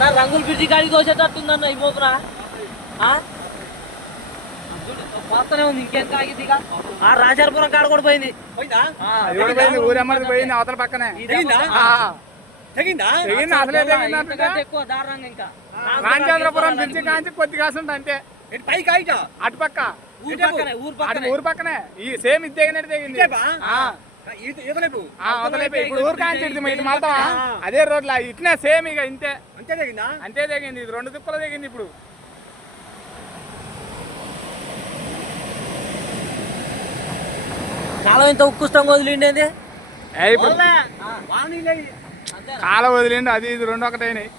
అన్న రంగుల బ్రిడ్జి కాడికి తోసేటట్టుందన్న ఈ మోపురా పోతనే ఉంది ఇంకేం తాగింది ఆ రాజాపురం కాడ కూడా పోయింది ఊరమ్మది పోయింది అవతల పక్కనే ఎక్కువ దారుణంగా ఇంకా రామచంద్రపురం బ్రిడ్జి కాంచి కొద్ది కాసుంది అంతే అటుపక్క ఊరు పక్కనే ఈ సేమ్ ఇది తెగినట్టు తెగింది ఇప్పుడు ఊరు కాంచి ఇటు మాత్రం అదే రోడ్ల ఇట్నే సేమ్ ఇక ఇంతే అంతే తెగింది ఇది 2 దిక్కులు తెగింది ఇప్పుడు కాలం ఇంత ఉక్కుష్టంగా వదిలిండేది కాలం వదిలిండు అది ఇది 2 ఒకటైనాయి